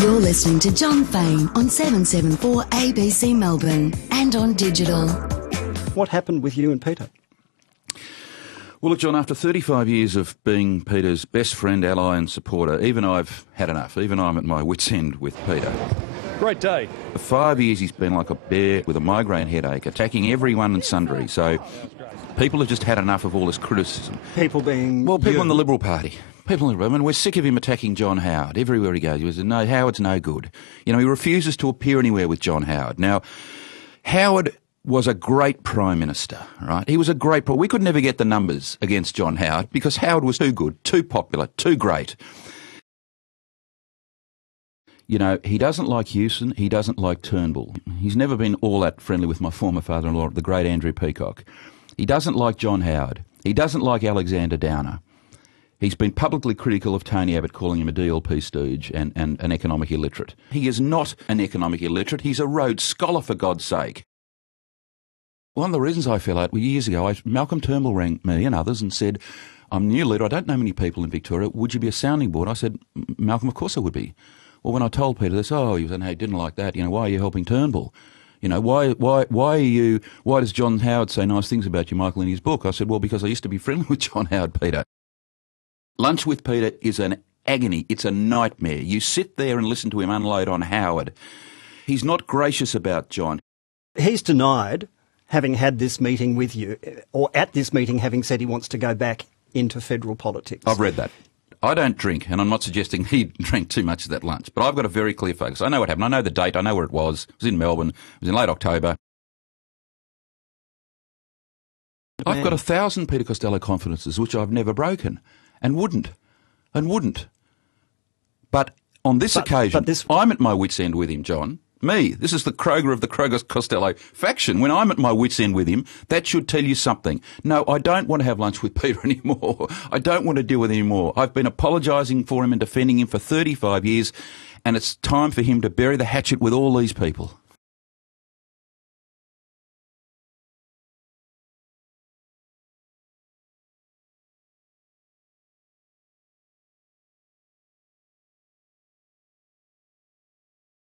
You're listening to John Fane on 774 ABC Melbourne and on digital. What happened with you and Peter? Well, look, John, after 35 years of being Peter's best friend, ally and supporter, even I've had enough. Even I'm at my wit's end with Peter. Great day. For 5 years he's been like a bear with a migraine headache, attacking everyone and sundry. So people have just had enough of all this criticism. People being... Well, people in the Liberal Party. People in the... I mean, we're sick of him attacking John Howard. Everywhere he goes, he says, no, Howard's no good. You know, he refuses to appear anywhere with John Howard. Now, Howard was a great Prime Minister, right? He was a great... We could never get the numbers against John Howard because Howard was too good, too popular, too great. You know, he doesn't like Hewson, he doesn't like Turnbull. He's never been all that friendly with my former father-in-law, the great Andrew Peacock. He doesn't like John Howard. He doesn't like Alexander Downer. He's been publicly critical of Tony Abbott, calling him a DLP stooge and an economic illiterate. He is not an economic illiterate. He's a Rhodes Scholar, for God's sake. One of the reasons I fell out years ago, Malcolm Turnbull rang me and others and said, I'm new leader, I don't know many people in Victoria, would you be a sounding board? I said, Malcolm, of course I would be. Well, when I told Peter this, he said, no, he didn't like that. You know, why are you helping Turnbull? You know, why does John Howard say nice things about you, Michael, in his book? I said, well, because I used to be friendly with John Howard, Peter. Lunch with Peter is an agony. It's a nightmare. You sit there and listen to him unload on Howard. He's not gracious about John. He's denied having had this meeting with you, or at this meeting having said he wants to go back into federal politics. I've read that. I don't drink, and I'm not suggesting he drank too much at that lunch, but I've got a very clear focus. I know what happened. I know the date. I know where it was. It was in Melbourne. It was in late October. I've got 1,000 Peter Costello confidences, which I've never broken, and wouldn't. But on this occasion, I'm at my wit's end with him, John. Me. This is the Kroger of the Kroger-Costello faction. When I'm at my wit's end with him, that should tell you something. No, I don't want to have lunch with Peter anymore. I don't want to deal with him anymore. I've been apologising for him and defending him for 35 years, and it's time for him to bury the hatchet with all these people.